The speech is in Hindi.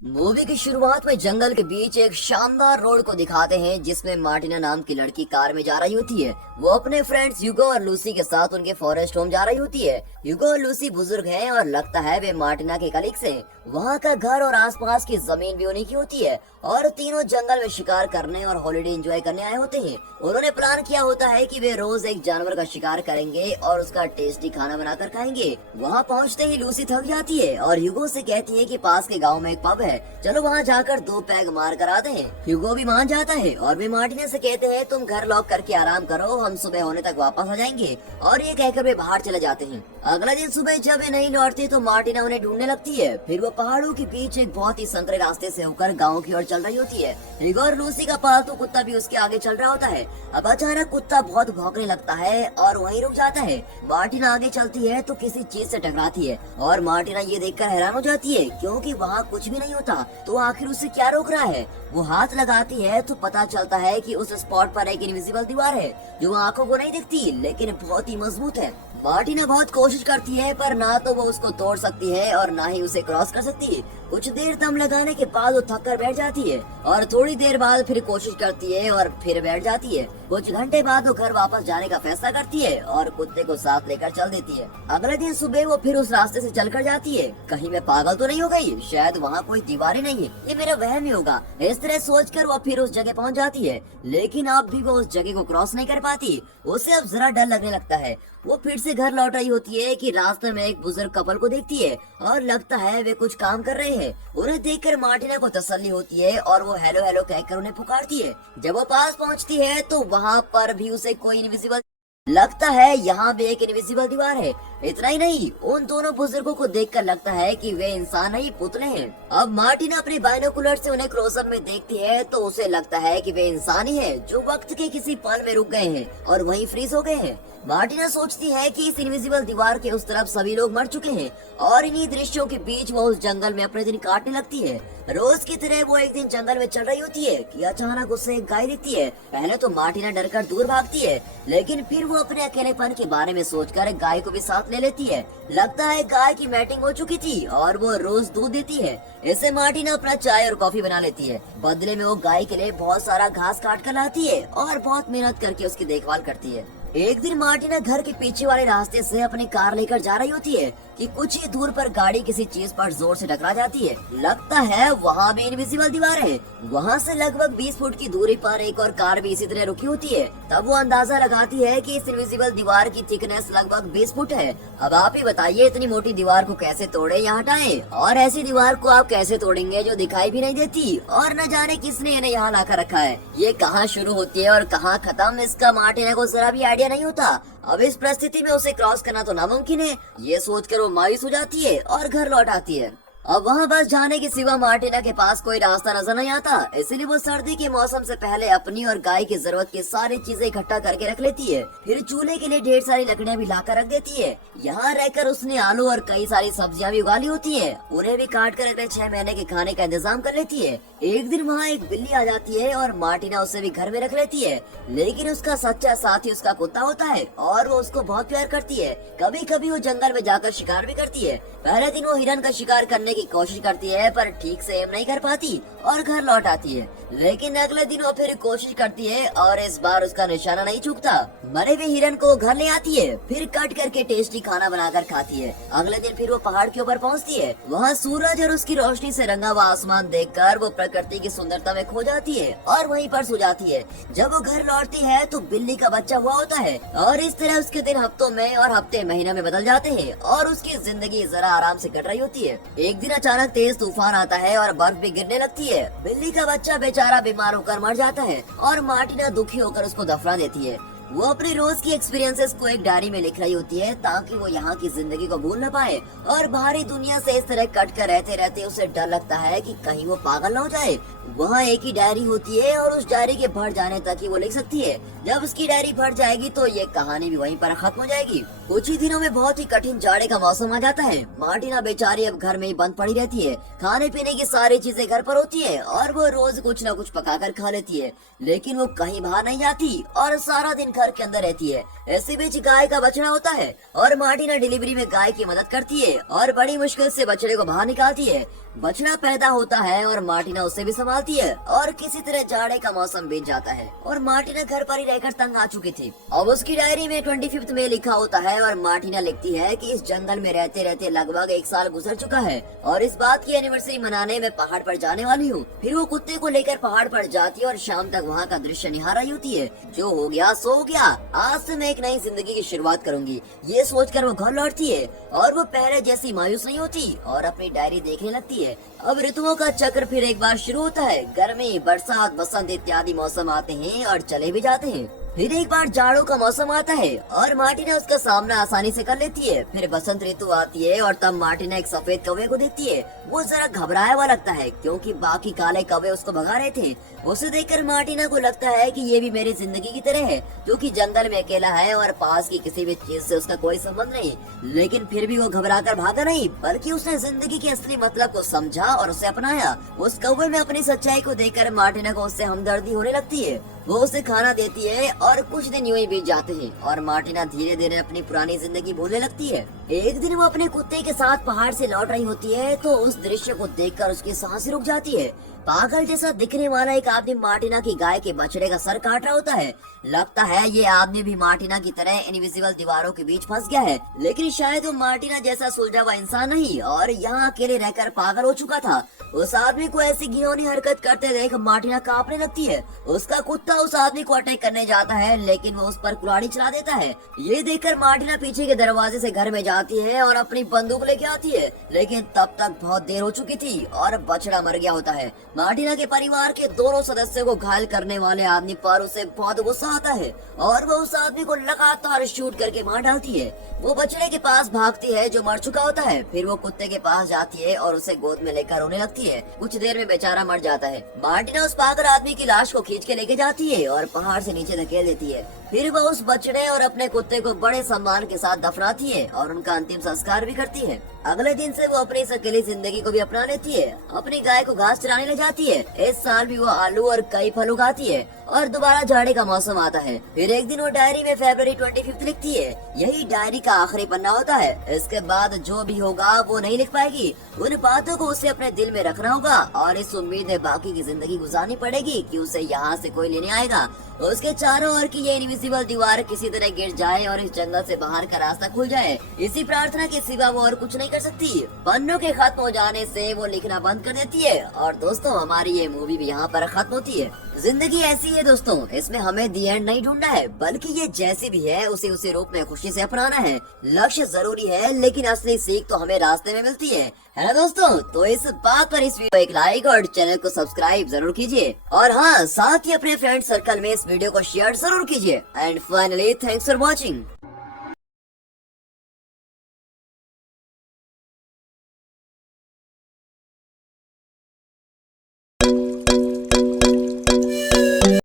मूवी की शुरुआत में जंगल के बीच एक शानदार रोड को दिखाते हैं जिसमें मार्टिना नाम की लड़की कार में जा रही होती है। वो अपने फ्रेंड्स ह्यूगो और लूसी के साथ उनके फॉरेस्ट होम जा रही होती है। ह्यूगो और लूसी बुजुर्ग हैं और लगता है वे मार्टिना के कलीग्स हैं। वहाँ का घर और आसपास की जमीन भी उन्हीं की होती है और तीनों जंगल में शिकार करने और हॉलिडे एंजॉय करने आए होते हैं। उन्होंने प्लान किया होता है कि वे रोज एक जानवर का शिकार करेंगे और उसका टेस्टी खाना बनाकर खाएंगे। वहाँ पहुँचते ही लूसी थक जाती है और ह्यूगो से कहती है कि पास के गांव में एक पब है, चलो वहाँ जाकर 2 पैग मार कर आते हैं। ह्यूगो भी मान जाता है और वे मार्टिना से कहते हैं तुम घर लॉक करके आराम करो, हम सुबह होने तक वापस आ जाएंगे। और ये कहकर वे बाहर चले जाते हैं। अगले दिन सुबह जब वे नहीं लौटते तो मार्टिना उन्हें ढूंढने लगती है। फिर वो पहाड़ों के बीच एक बहुत ही संकरे रास्ते से होकर गाँव की ओर चल रही होती है। ह्यूगो और लूसी का पालतू कुत्ता भी उसके आगे चल रहा होता है। अब अचानक कुत्ता बहुत भौंकने लगता है और वहीं रुक जाता है। मार्टिना आगे चलती है तो किसी चीज से टकराती है और मार्टिना ये देखकर हैरान हो जाती है क्योंकि वहाँ कुछ भी नहीं होता। तो आखिर उसे क्या रोक रहा है? वो हाथ लगाती है तो पता चलता है कि उस स्पॉट पर एक इनविजिबल दीवार है जो आंखों को नहीं दिखती लेकिन बहुत ही मजबूत है। मार्टिना बहुत कोशिश करती है पर ना तो वो उसको तोड़ सकती है और ना ही उसे क्रॉस कर सकती है। कुछ देर दम लगाने के बाद वो थक कर बैठ जाती है और थोड़ी देर बाद फिर कोशिश करती है और फिर बैठ जाती है। कुछ घंटे बाद वो घर वापस जाने का फैसला करती है और कुत्ते को साथ लेकर चल देती है। अगले दिन सुबह वो फिर उस रास्ते से चलकर जाती है। कहीं मैं पागल तो नहीं हो गई? शायद वहाँ कोई दीवार ही नहीं है, ये मेरा वहम ही होगा। इस तरह सोचकर वो फिर उस जगह पहुँच जाती है लेकिन अब भी वो उस जगह को क्रॉस नहीं कर पाती। उसे अब जरा डर लगने लगता है। वो फिर से घर लौट रही होती है कि रास्ते में एक बुजुर्ग कपल को देखती है और लगता है वे कुछ काम कर रहे हैं। उन्हें देखकर मार्टिना को तसल्ली होती है और वो हेलो हेलो कहकर उन्हें पुकारती है। जब वो पास पहुंचती है तो वहाँ पर भी उसे कोई इनविजिबल लगता है। यहाँ भी एक इनविजिबल दीवार है। इतना ही नहीं, उन दोनों बुजुर्गों को देखकर लगता है कि वे इंसान नहीं पुतले हैं। अब मार्टिना अपने बाइनोकुलर से उन्हें क्लोजअप में देखती है तो उसे लगता है कि वे इंसान ही है जो वक्त के किसी पल में रुक गए हैं और वहीं फ्रीज हो गए हैं। मार्टिना सोचती है कि इस इनविजिबल दीवार के उस तरफ सभी लोग मर चुके हैं और इन्हीं दृश्यों के बीच वो उस जंगल में अपने दिन काटने लगती है। रोज की तरह वो एक दिन जंगल में चल रही होती है कि अचानक उसे एक गाय दिखती है। पहले तो मार्टिना डरकर दूर भागती है लेकिन फिर वो अपने अकेलेपन के बारे में सोचकर गाय को भी साथ ले लेती है। लगता है गाय की मैटिंग हो चुकी थी और वो रोज दूध देती है। इससे मार्टिना अपना चाय और कॉफी बना लेती है। बदले में वो गाय के लिए बहुत सारा घास काट कर लाती है और बहुत मेहनत करके उसकी देखभाल करती है। एक दिन मार्टिना घर के पीछे वाले रास्ते से अपनी कार लेकर जा रही होती है कि कुछ ही दूर पर गाड़ी किसी चीज पर जोर से टकरा जाती है। लगता है वहाँ भी इनविजिबल दीवार है। वहाँ से लगभग 20 फुट की दूरी पर एक और कार भी इसी तरह रुकी होती है। तब वो अंदाजा लगाती है कि इस इनविजिबल दीवार की थिकनेस लगभग 20 फुट है। अब आप ही बताइए इतनी मोटी दीवार को कैसे तोड़े या हटाएं? और ऐसी दीवार को आप कैसे तोड़ेंगे जो दिखाई भी नहीं देती और न जाने किसने इन्हें यहाँ लाकर रखा है? ये कहाँ शुरू होती है और कहाँ खत्म, इसका मार्टिना को जरा भी आइडिया नहीं होता। अब इस परिस्थिति में उसे क्रॉस करना तो नामुमकिन है। ये सोचकर वो मायूस हो जाती है और घर लौट आती है। अब वहाँ बस जाने के सिवा मार्टिना के पास कोई रास्ता नजर नहीं आता, इसलिए वो सर्दी के मौसम से पहले अपनी और गाय की जरूरत की सारी चीजें इकट्ठा करके रख लेती है। फिर चूल्हे के लिए ढेर सारी लकड़ियाँ भी लाकर रख देती है। यहाँ रहकर उसने आलू और कई सारी सब्जियाँ भी उगा ली होती है। उन्हें भी काट कर अगले 6 महीने के खाने का इंतजाम कर लेती है। एक दिन वहाँ एक बिल्ली आ जाती है और मार्टिना उसे भी घर में रख लेती है लेकिन उसका सच्चा साथी उसका कुत्ता होता है और वो उसको बहुत प्यार करती है। कभी कभी वो जंगल में जाकर शिकार भी करती है। पहले दिन वो हिरन का शिकार करने की कोशिश करती है पर ठीक से एम नहीं कर पाती और घर लौट आती है। लेकिन अगले दिन वो फिर कोशिश करती है और इस बार उसका निशाना नहीं चूकता। मरे हुए हिरन को घर ले आती है, फिर कट करके टेस्टी खाना बनाकर खाती है। अगले दिन फिर वो पहाड़ के ऊपर पहुंचती है। वहाँ सूरज और उसकी रोशनी से रंगा हुआ आसमान देखकर वो प्रकृति की सुंदरता में खो जाती है और वहीं पर सो जाती है। जब वो घर लौटती है तो बिल्ली का बच्चा हुआ होता है और इस तरह उसके दिन हफ्तों में और हफ्ते महीनों में बदल जाते हैं और उसकी जिंदगी जरा आराम से कट रही होती है। एक दिन अचानक तेज तूफान आता है और बर्फ भी गिरने लगती है। बिल्ली का बच्चा बेचारा बीमार होकर मर जाता है और मार्टिना दुखी होकर उसको दफना देती है। वो अपने रोज की एक्सपीरियंसेस को एक डायरी में लिख रही होती है ताकि वो यहाँ की जिंदगी को भूल न पाए और बाहरी दुनिया से इस तरह कट कर रहते रहते उसे डर लगता है कि कहीं वो पागल न हो जाए। वहाँ एक ही डायरी होती है और उस डायरी के भर जाने तक ही वो लिख सकती है। जब उसकी डायरी भर जाएगी तो ये कहानी भी वहीं पर खत्म हो जाएगी। कुछ ही दिनों में बहुत ही कठिन जाड़े का मौसम आ जाता है। मार्टिना बेचारी अब घर में ही बंद पड़ी रहती है। खाने पीने की सारी चीजें घर पर होती है और वो रोज कुछ न कुछ पकाकर खा लेती है, लेकिन वो कहीं बाहर नहीं जाती और सारा दिन घर के अंदर रहती है। ऐसे बीच गाय का बछड़ा होता है और मार्टिना डिलीवरी में गाय की मदद करती है और बड़ी मुश्किल से बछड़े को बाहर निकालती है। बछड़ा पैदा होता है और मार्टिना उसे भी संभालती है और किसी तरह जाड़े का मौसम बीत जाता है और मार्टिना घर पर ही रहकर तंग आ चुकी थी। अब उसकी डायरी में 25 में लिखा होता है और मार्टिना लिखती है कि इस जंगल में रहते रहते लगभग 1 साल गुजर चुका है और इस बात की एनिवर्सरी मनाने में पहाड़ पर जाने वाली हूँ। फिर वो कुत्ते को लेकर पहाड़ पर जाती है और शाम तक वहाँ का दृश्य निहार रही होती है। जो हो गया सो हो गया, आज से मैं एक नई जिंदगी की शुरुआत करूंगी, ये सोचकर वो घर लौटती है और वो पहले जैसी मायूस नहीं होती और अपनी डायरी देखने लगती है। अब ऋतुओं का चक्र फिर एक बार शुरू होता है। गर्मी, बरसात, बसंत इत्यादि मौसम आते हैं और चले भी जाते हैं। फिर एक बार जाड़ों का मौसम आता है और मार्टिना उसका सामना आसानी से कर लेती है। फिर बसंत ऋतु आती है और तब मार्टिना एक सफेद कौवे को देखती है। वो जरा घबराया हुआ लगता है क्योंकि बाकी काले कौवे उसको भगा रहे थे। उसे देखकर मार्टिना को लगता है कि ये भी मेरी जिंदगी की तरह है, जो कि जंगल में अकेला है और पास की किसी भी चीज से उसका कोई संबंध नहीं। लेकिन फिर भी वो घबराकर भागा नहीं, बल्कि उसने जिंदगी के असली मतलब को समझा और उसे अपनाया। उस कौवे में अपनी सच्चाई को देखकर मार्टिना को उससे हमदर्दी होने लगती है। वो उसे खाना देती है और कुछ दिन यूं ही बीत जाते हैं और मार्टिना धीरे धीरे अपनी पुरानी जिंदगी भूलने लगती है। एक दिन वो अपने कुत्ते के साथ पहाड़ से लौट रही होती है तो उस दृश्य को देखकर उसकी सांसें रुक जाती है। पागल जैसा दिखने वाला एक आदमी मार्टिना की गाय के बछड़े का सर काट रहा होता है। लगता है ये आदमी भी मार्टिना की तरह इनविजिबल दीवारों के बीच फंस गया है, लेकिन शायद वो मार्टिना जैसा सुलझा हुआ इंसान नहीं और यहाँ अकेले रहकर पागल हो चुका था। उस आदमी को ऐसी घिनौनी हरकत करते देख मार्टिना कांपने लगती है। उसका कुत्ता उस आदमी को अटैक करने जाता है, लेकिन वो उस पर कुल्हाड़ी चला देता है। ये देखकर मार्टिना पीछे के दरवाजे से घर में जाती है और अपनी बंदूक लेके आती है, लेकिन तब तक बहुत देर हो चुकी थी और बछड़ा मर गया होता है। मार्टिना के परिवार के दोनों सदस्यों को घायल करने वाले आदमी पर उसे बहुत गुस्सा आता है और वो उस आदमी को लगातार शूट करके मार डालती है। वो बछड़े के पास भागती है जो मर चुका होता है। फिर वो कुत्ते के पास जाती है और उसे गोद में लेकर रोने लगती है। कुछ देर में बेचारा मर जाता है। मार्टिना उस पागल आदमी की लाश को खींच के लेके जाती है और पहाड़ से नीचे धकेल देती है। फिर वह उस बछड़े और अपने कुत्ते को बड़े सम्मान के साथ दफनाती है और उनका अंतिम संस्कार भी करती है। अगले दिन से वो अपनी इस अकेली जिंदगी को भी अपना लेती है। अपनी गाय को घास चराने ले जाती है। इस साल भी वो आलू और कई फल उगाती है और दोबारा जाड़े का मौसम आता है। फिर एक दिन वो डायरी में फरवरी 25 लिखती है। यही डायरी का आखिरी पन्ना होता है। इसके बाद जो भी होगा वो नहीं लिख पाएगी। उन बातों को उसे अपने दिल में रखना होगा और इस उम्मीद में बाकी की जिंदगी गुजारनी पड़ेगी कि उसे यहाँ से कोई लेने आएगा। उसके चारों ओर की ये इनविजिबल दीवार किसी तरह गिर जाए और इस जंगल से बाहर का रास्ता खुल जाए। इसी प्रार्थना के सिवा वो और कुछ नहीं कर सकती। पन्नों के खत्म हो जाने से वो लिखना बंद कर देती है। और दोस्तों, हमारी ये मूवी भी यहाँ पर खत्म होती है। जिंदगी ऐसी है दोस्तों, इसमें हमें दी एंड नहीं ढूंढना है, बल्कि ये जैसी भी है उसे उसी रूप में खुशी से अपनाना है। लक्ष्य जरूरी है, लेकिन असली सीख तो हमें रास्ते में मिलती है ना दोस्तों। तो इस बात पर इस वीडियो को एक लाइक और चैनल को सब्सक्राइब जरूर कीजिए और हाँ, साथ ही अपने फ्रेंड सर्कल में इस वीडियो को शेयर जरूर कीजिए। And finally, thanks for watching.